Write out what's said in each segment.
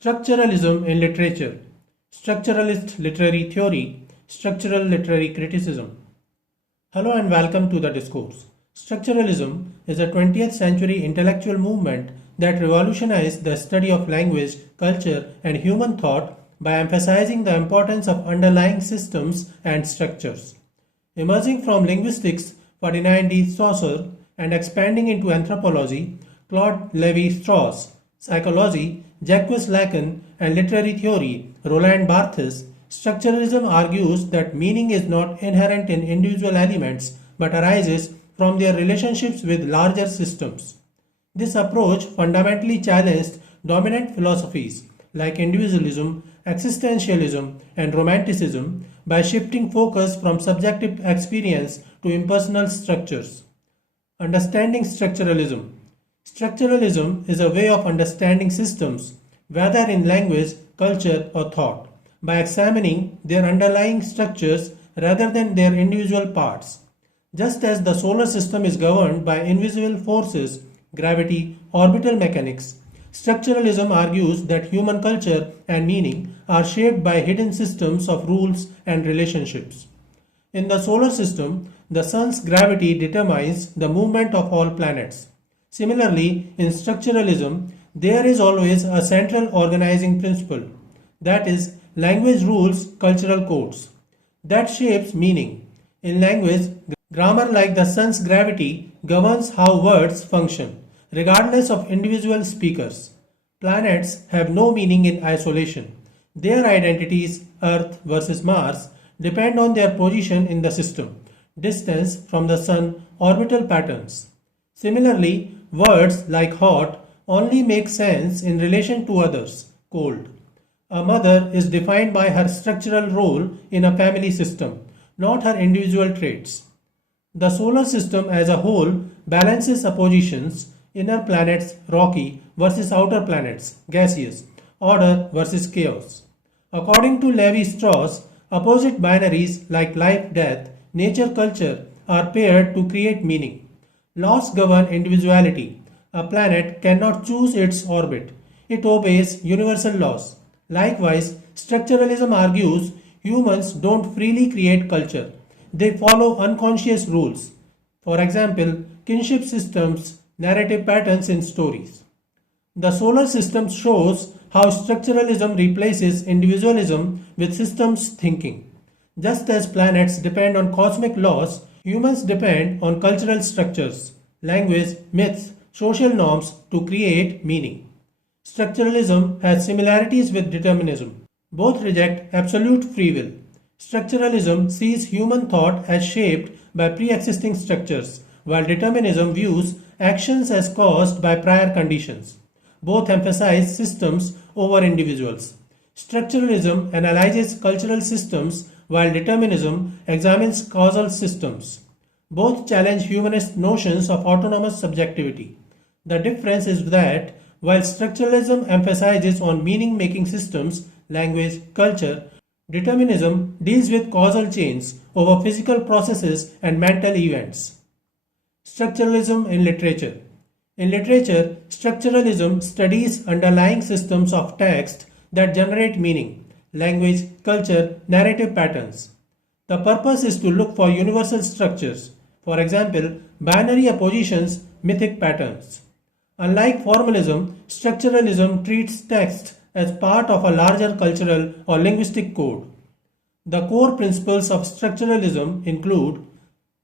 Structuralism in literature, structuralist literary theory, structural literary criticism. Hello and welcome to the Discourse. Structuralism is a 20th century intellectual movement that revolutionized the study of language, culture, and human thought by emphasizing the importance of underlying systems and structures. Emerging from linguistics, Ferdinand Saussure, and expanding into anthropology, Claude Lévi-Strauss, psychology, Jacques Lacan, and literary theory, Roland Barthes, structuralism argues that meaning is not inherent in individual elements but arises from their relationships with larger systems. This approach fundamentally challenged dominant philosophies like individualism, existentialism, and Romanticism by shifting focus from subjective experience to impersonal structures. Understanding structuralism. Structuralism is a way of understanding systems, whether in language, culture, or thought, by examining their underlying structures rather than their individual parts. Just as the solar system is governed by invisible forces, gravity, orbital mechanics, structuralism argues that human culture and meaning are shaped by hidden systems of rules and relationships. In the solar system, the sun's gravity determines the movement of all planets. Similarly, in structuralism, there is always a central organizing principle, that is, language rules cultural codes, that shapes meaning. In language, grammar like the sun's gravity governs how words function, regardless of individual speakers. Planets have no meaning in isolation. Their identities, Earth versus Mars, depend on their position in the system, distance from the sun, orbital patterns. Similarly, words like hot only make sense in relation to others, cold. A mother is defined by her structural role in a family system, not her individual traits. The solar system as a whole balances oppositions, inner planets rocky versus outer planets gaseous, order versus chaos. According to Lévi-Strauss, opposite binaries like life-death, nature-culture are paired to create meaning. Laws govern individuality. A planet cannot choose its orbit. It obeys universal laws. Likewise, structuralism argues humans don't freely create culture. They follow unconscious rules. For example, kinship systems, narrative patterns in stories. The solar system shows how structuralism replaces individualism with systems thinking. Just as planets depend on cosmic laws, humans depend on cultural structures, language, myths, social norms to create meaning. Structuralism has similarities with determinism. Both reject absolute free will. Structuralism sees human thought as shaped by pre-existing structures, while determinism views actions as caused by prior conditions. Both emphasize systems over individuals. Structuralism analyzes cultural systems, while determinism examines causal systems. Both challenge humanist notions of autonomous subjectivity. The difference is that while structuralism emphasizes on meaning-making systems, language, culture, determinism deals with causal chains over physical processes and mental events. Structuralism in literature. In literature, structuralism studies underlying systems of text that generate meaning, language, culture, narrative patterns. The purpose is to look for universal structures, for example, binary oppositions, mythic patterns. Unlike formalism, structuralism treats text as part of a larger cultural or linguistic code. The core principles of structuralism include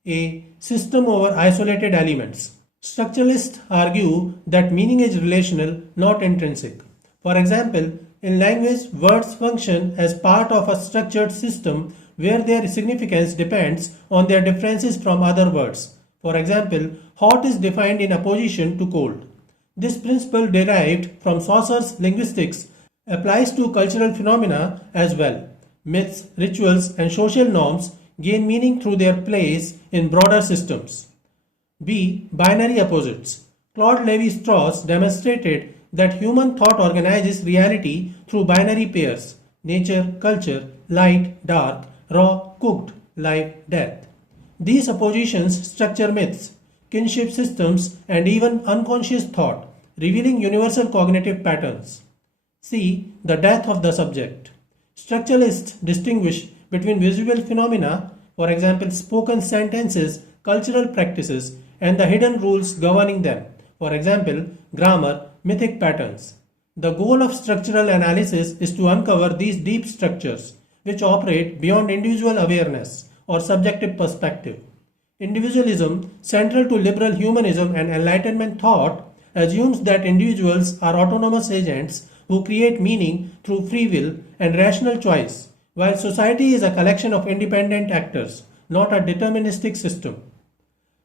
a system over isolated elements. Structuralists argue that meaning is relational, not intrinsic. For example, in language, words function as part of a structured system where their significance depends on their differences from other words. For example, hot is defined in opposition to cold. This principle, derived from Saussure's linguistics, applies to cultural phenomena as well. Myths, rituals, and social norms gain meaning through their place in broader systems. B. Binary opposites. Claude Lévi-Strauss demonstrated that human thought organizes reality through binary pairs: nature, culture, light, dark, raw, cooked, life, death. These oppositions structure myths, kinship systems, and even unconscious thought, revealing universal cognitive patterns. C. The death of the subject. Structuralists distinguish between visual phenomena, for example, spoken sentences, cultural practices, and the hidden rules governing them, for example, grammar, mythic patterns. The goal of structural analysis is to uncover these deep structures which operate beyond individual awareness or subjective perspective. Individualism, central to liberal humanism and Enlightenment thought, assumes that individuals are autonomous agents who create meaning through free will and rational choice, while society is a collection of independent actors, not a deterministic system.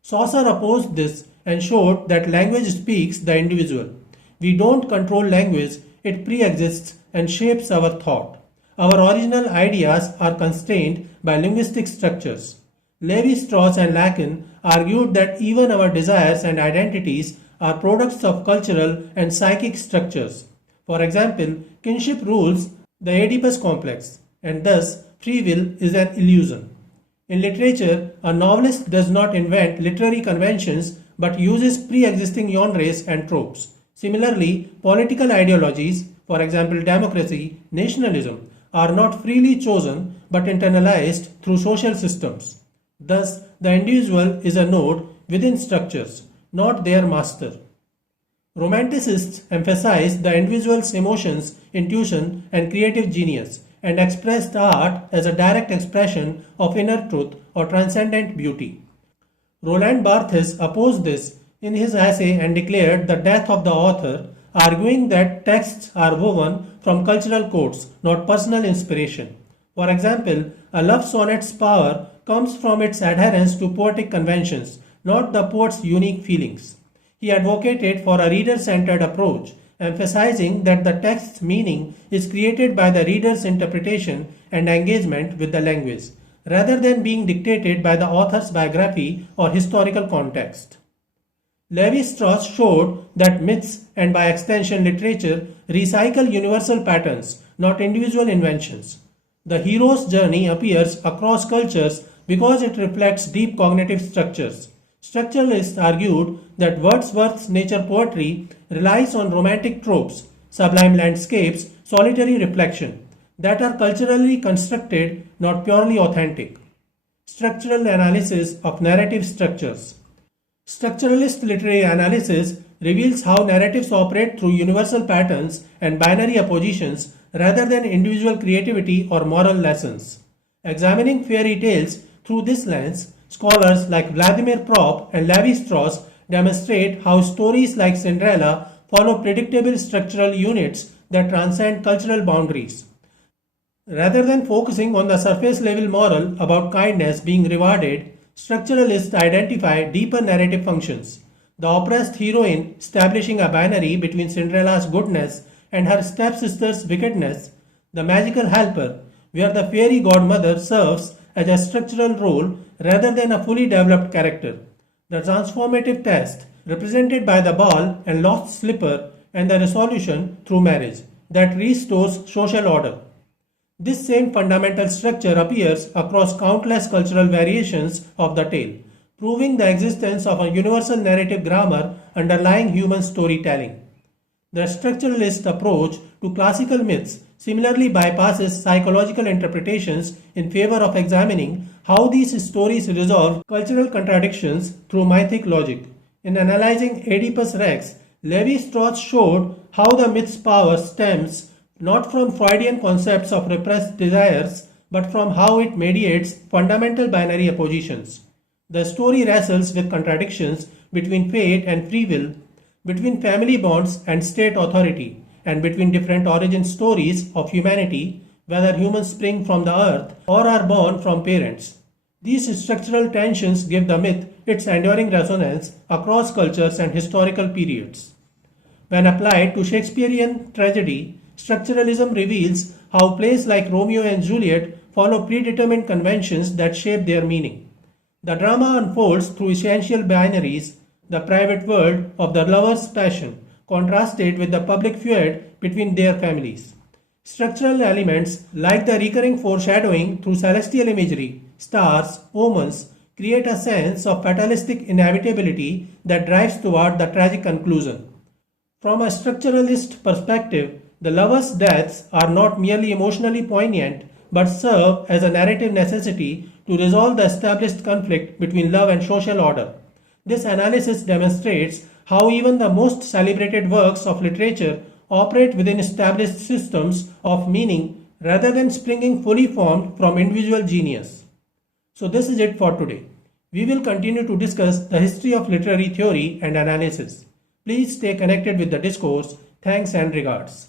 Saussure opposed this and showed that language speaks the individual. We don't control language, it pre-exists and shapes our thought. Our original ideas are constrained by linguistic structures. Lévi-Strauss and Lacan argued that even our desires and identities are products of cultural and psychic structures. For example, kinship rules the Oedipus complex, and thus free will is an illusion. In literature, a novelist does not invent literary conventions but uses pre-existing genres and tropes. Similarly, political ideologies, for example democracy, nationalism, are not freely chosen but internalized through social systems. Thus, the individual is a node within structures, not their master. Romanticists emphasized the individual's emotions, intuition, and creative genius, and expressed art as a direct expression of inner truth or transcendent beauty. Roland Barthes opposed this in his essay and declared the death of the author, arguing that texts are woven from cultural codes, not personal inspiration. For example, a love sonnet's power comes from its adherence to poetic conventions, not the poet's unique feelings. He advocated for a reader-centered approach, emphasizing that the text's meaning is created by the reader's interpretation and engagement with the language, rather than being dictated by the author's biography or historical context. Lévi-Strauss showed that myths and by extension literature recycle universal patterns, not individual inventions. The hero's journey appears across cultures because it reflects deep cognitive structures. Structuralists argued that Wordsworth's nature poetry relies on romantic tropes, sublime landscapes, solitary reflection, that are culturally constructed, not purely authentic. Structural analysis of narrative structures. Structuralist literary analysis reveals how narratives operate through universal patterns and binary oppositions rather than individual creativity or moral lessons. Examining fairy tales through this lens, scholars like Vladimir Propp and Lévi-Strauss demonstrate how stories like Cinderella follow predictable structural units that transcend cultural boundaries. Rather than focusing on the surface level moral about kindness being rewarded, structuralists identify deeper narrative functions. The oppressed heroine establishing a binary between Cinderella's goodness and her stepsister's wickedness, the magical helper, where the fairy godmother serves as a structural role rather than a fully developed character, the transformative test represented by the ball and lost slipper, and the resolution through marriage that restores social order. This same fundamental structure appears across countless cultural variations of the tale, proving the existence of a universal narrative grammar underlying human storytelling. The structuralist approach to classical myths similarly bypasses psychological interpretations in favor of examining how these stories resolve cultural contradictions through mythic logic. In analyzing Oedipus Rex, Lévi-Strauss showed how the myth's power stems not from Freudian concepts of repressed desires, but from how it mediates fundamental binary oppositions. The story wrestles with contradictions between fate and free will, between family bonds and state authority, and between different origin stories of humanity, whether humans spring from the earth or are born from parents. These structural tensions give the myth its enduring resonance across cultures and historical periods. When applied to Shakespearean tragedy, structuralism reveals how plays like Romeo and Juliet follow predetermined conventions that shape their meaning. The drama unfolds through essential binaries, the private world of the lover's passion, contrasted with the public feud between their families. Structural elements like the recurring foreshadowing through celestial imagery, stars, omens, create a sense of fatalistic inevitability that drives toward the tragic conclusion. From a structuralist perspective, The lovers' deaths are not merely emotionally poignant, but serve as a narrative necessity to resolve the established conflict between love and social order. This analysis demonstrates how even the most celebrated works of literature operate within established systems of meaning rather than springing fully formed from individual genius. So this is it for today. We will continue to discuss the history of literary theory and analysis. Please stay connected with the discourse. Thanks and regards.